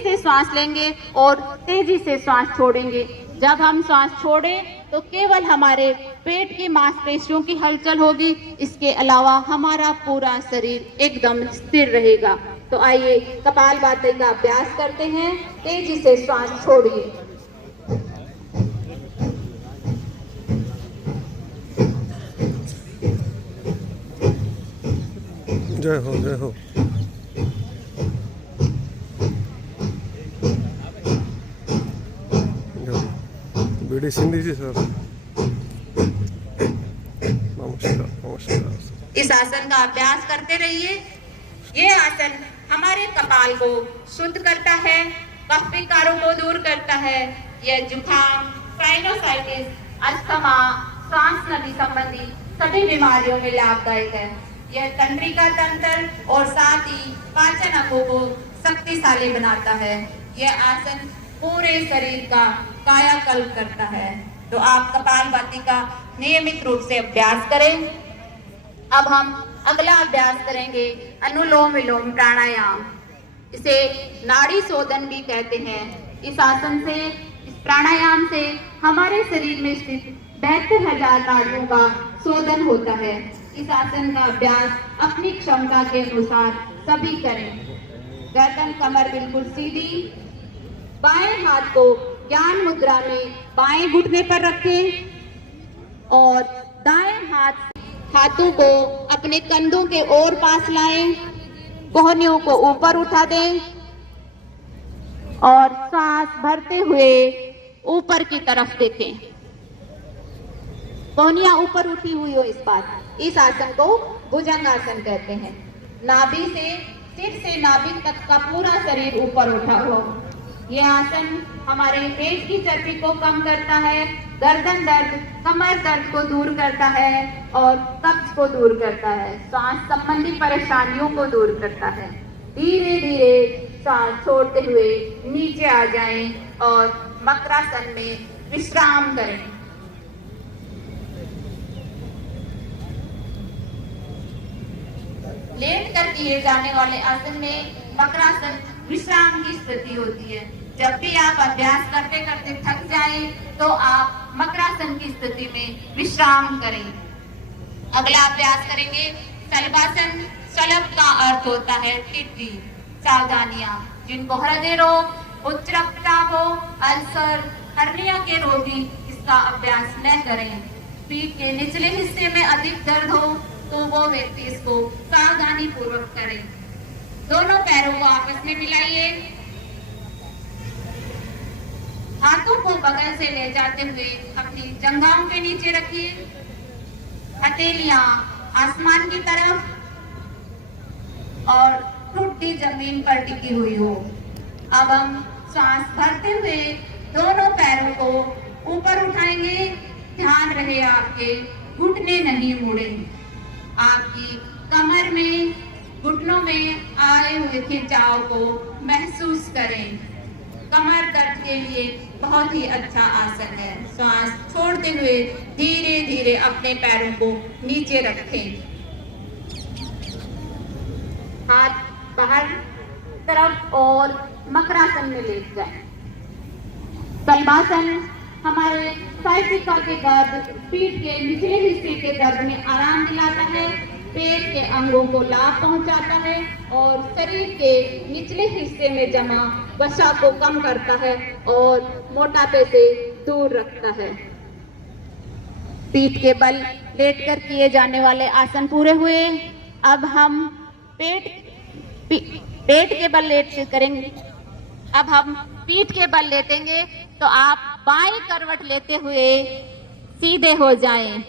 से श्वास लेंगे और तेजी से श्वास छोड़ेंगे। जब हम श्वास छोड़ें तो केवल हमारे पेट की मांसपेशियों की हलचल होगी, इसके अलावा हमारा पूरा शरीर एकदम स्थिर रहेगा। तो आइए कपालभाति का अभ्यास करते हैं। तेजी से श्वास छोड़िए। जय हो जय हो। बीडी सिंधी जी सर, नमस्कार नमस्कार। इस आसन का अभ्यास करते रहिए। ये आसन हमारे कपाल को शुद्ध करता है, कफ विकारों को दूर करता है। यह जुकाम, साइनोसाइटिस, अस्थमा, सांस नली संबंधी सभी बीमारियों में लाभदायक है। यह तंत्रिका तंत्र और साथ ही पाचन अंगों को शक्तिशाली बनाता है। यह आसन पूरे शरीर का कायाकल्प करता है। तो आप कपालभाति का नियमित रूप से अभ्यास करें। अब हम अगला अभ्यास करेंगे अनुलोम विलोम प्राणायाम। इसे नाड़ी शोधन भी कहते हैं। इस आसन से, इस प्राणायाम से हमारे शरीर में स्थित 72,000 नाड़ियों का शोधन होता है। इस आसन का अभ्यास अपनी क्षमता के अनुसार सभी करें। गर्दन कमर बिल्कुल सीधी, बाएं हाथ को ज्ञान मुद्रा में बाएं घुटने पर रखें और दाएं हाथों को अपने कंधों के और पास लाएं। कोहनियों को ऊपर उठा दें और सांस भरते हुए ऊपर की तरफ देखें। कोहनियां ऊपर उठी हुई हो इस बार। इस आसन को भुजंगासन कहते हैं। नाभि से, सिर से नाभि तक का पूरा शरीर ऊपर उठा हो। यह आसन हमारे पेट की चर्बी को कम करता है, गर्दन दर्द, कमर दर्द को दूर करता है और कब्ज को दूर करता है, सांस संबंधी परेशानियों को दूर करता है। धीरे धीरे सांस छोड़ते हुए नीचे आ जाएं और मकरासन में विश्राम करें। लेट कर किए जाने वाले आसन में मकरासन विश्राम की स्थिति होती है। जब भी आप अभ्यास करते करते थक जाएं तो आप मकरासन की स्थिति में विश्राम करें। अगला अभ्यास करेंगे शलभासन। शलभ का अर्थ होता है टिड्डी। सावधानियां, जिनको हृदय रोग, उच्च रक्तचाप हो, अल्सर, हर्निया के रोगी इसका अभ्यास न करें। पीठ के निचले हिस्से में अधिक दर्द हो तो वो व्यक्ति इसको सावधानी पूर्वक करें। दोनों पैरों को आपस में मिलाइए। हाथों को बगल से ले जाते हुए अपनी जंघाओं के नीचे रखिए। हथेलियां आसमान की तरफ और ठुड्डी जमीन पर टिकी हुई हो। अब हम सांस भरते हुए दोनों पैरों को ऊपर उठाएंगे। ध्यान रहे आपके घुटने नहीं मुड़े। आपकी कमर में, घुटनों में आए हुए खिंचाव को महसूस करें। कमर दर्द के लिए बहुत ही अच्छा आसन है। सांस छोड़ते हुए धीरे धीरे अपने पैरों को नीचे रखें। हाथ बाहर तरफ और मकरासन में लेट जाएं। शलभासन हमारे साइटिका के दर्द, पीठ के निचले हिस्से के दर्द में आराम दिलाता है, पेट के अंगों को लाभ पहुंचाता है और शरीर के निचले हिस्से में जमा वसा को कम करता है और मोटापे से दूर रखता है। पीठ के बल लेटकर किए जाने वाले आसन पूरे हुए। अब हम पेट के बल लेट के करेंगे। अब हम पीठ के बल लेटेंगे तो आप बाएं करवट लेते हुए सीधे हो जाएं।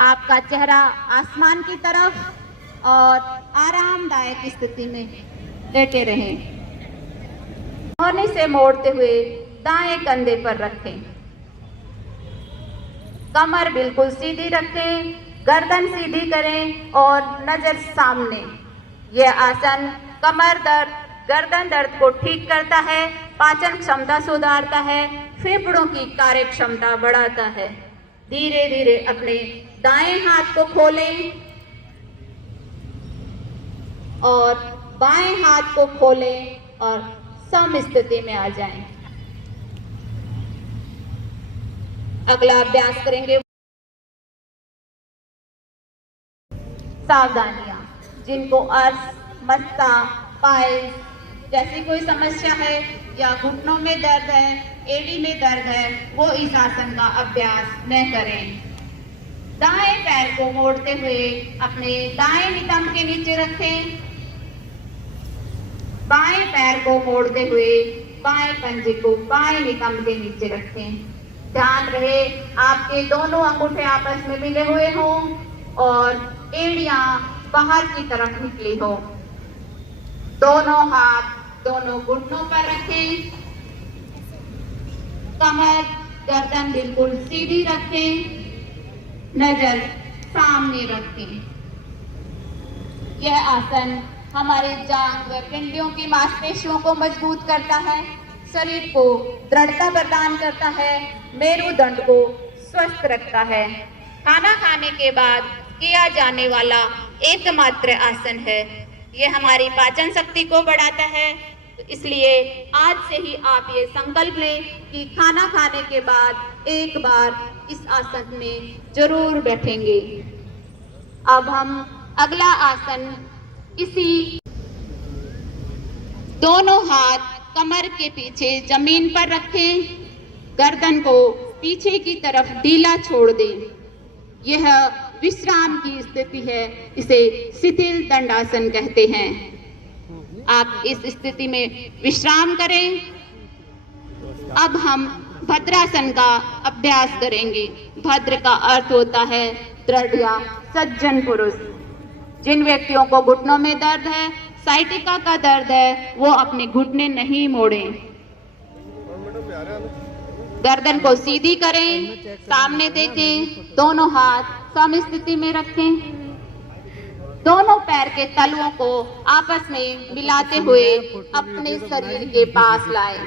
आपका चेहरा आसमान की तरफ और आरामदायक स्थिति में लेटे रहें। कोहनी से मोड़ते हुए दाएं कंधे पर रखें। कमर बिल्कुल सीधी रखें, गर्दन सीधी करें और नजर सामने। यह आसन कमर दर्द, गर्दन दर्द को ठीक करता है, पाचन क्षमता सुधारता है, फेफड़ों की कार्य क्षमता बढ़ाता है। धीरे धीरे अपने दाएं हाथ को खोलें और बाएं हाथ को खोलें और सम स्थिति में आ जाएं। अगला अभ्यास करेंगे सावधानियां, जिनको अर्श, मस्ता, पाइल्स जैसी कोई समस्या है या घुटनों में दर्द है, एड़ी में दर्द है, वो इस आसन का अभ्यास न करें। दाएं पैर को मोड़ते हुए अपने दाएं नितंब के नीचे रखें। बाएं पैर को मोड़ते हुए बाएं पंजे को बाएं नितंब के नीचे रखें। ध्यान रहे आपके दोनों अंगूठे आपस में मिले हुए हों और एड़ियां बाहर की तरफ निकली हो। दोनों हाथ दोनों घुटनों पर रखें। कमर गर्दन बिल्कुल सीधी रखें। नजर सामने रखें। यह आसन हमारे जांघ व पिंडियों की मांसपेशियों को मजबूत करता है, शरीर को दृढ़ता प्रदान करता है, मेरुदंड को स्वस्थ रखता है। खाना खाने के बाद किया जाने वाला एकमात्र आसन है। यह हमारी पाचन शक्ति को बढ़ाता है, इसलिए आज से ही आप ये संकल्प लें कि खाना खाने के बाद एक बार इस आसन में जरूर बैठेंगे। अब हम अगला आसन इसी दोनों हाथ कमर के पीछे जमीन पर रखें। गर्दन को पीछे की तरफ ढीला छोड़ दें। यह विश्राम की स्थिति है, इसे शिथिल दंडासन कहते हैं। आप इस स्थिति में विश्राम करें। अब हम भद्रासन का अभ्यास करेंगे। भद्र का अर्थ होता है दृढ़ या सज्जन पुरुष। जिन व्यक्तियों को घुटनों में दर्द है, साइटिका का दर्द है, वो अपने घुटने नहीं मोड़ें। गर्दन को सीधी करें, सामने देखें, दोनों हाथ सम स्थिति में रखें। दोनों पैर के तलुओं को आपस में मिलाते हुए अपने शरीर के पास लाएं।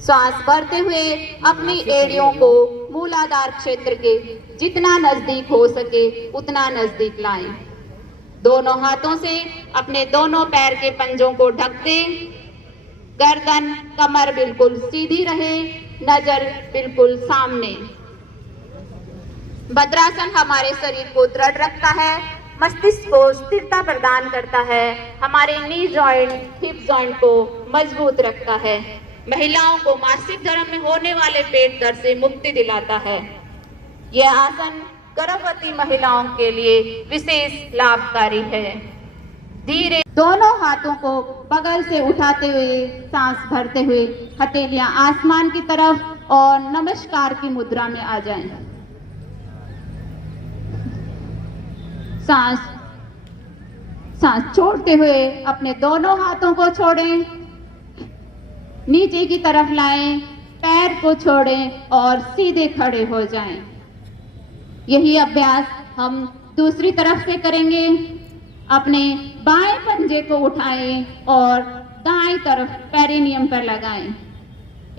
सांस भरते हुए अपनी एड़ियों को मूलाधार क्षेत्र के जितना नजदीक हो सके उतना नजदीक लाएं। दोनों हाथों से अपने दोनों पैर के पंजों को ढक दें। गर्दन कमर बिल्कुल सीधी रहे, नजर बिल्कुल सामने। भद्रासन हमारे शरीर को दृढ़ रखता है, मस्तिष्क को स्थिरता प्रदान करता है, हमारे नी जॉइंट, हिप जॉइंट को मजबूत रखता है, महिलाओं को मासिक धर्म में होने वाले पेट दर्द से मुक्ति दिलाता है। यह आसन गर्भवती महिलाओं के लिए विशेष लाभकारी है। धीरे दोनों हाथों को बगल से उठाते हुए सांस भरते हुए हथेलियां आसमान की तरफ और नमस्कार की मुद्रा में आ जाएं। सांस छोड़ते हुए अपने दोनों हाथों को छोड़ें, नीचे की तरफ लाएं, पैर को छोड़ें और सीधे खड़े हो जाएं। यही अभ्यास हम दूसरी तरफ से करेंगे। अपने बाएं पंजे को उठाएं और दाएं तरफ पेरिनियम पर लगाएं।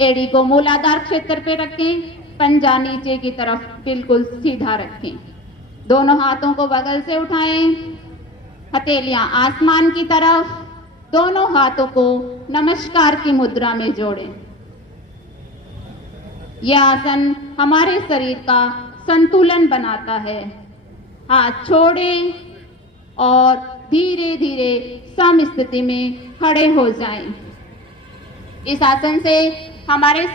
एड़ी को मूलाधार क्षेत्र पे रखें, पंजा नीचे की तरफ बिल्कुल सीधा रखें। दोनों हाथों को बगल से उठाएं, हथेलियां आसमान की तरफ, दोनों हाथों को नमस्कार की मुद्रा में जोड़ें। यह आसन हमारे शरीर का संतुलन बनाता है। हाथ छोड़ें और धीरे धीरे सम स्थिति में खड़े हो जाएं। इस आसन से हमारे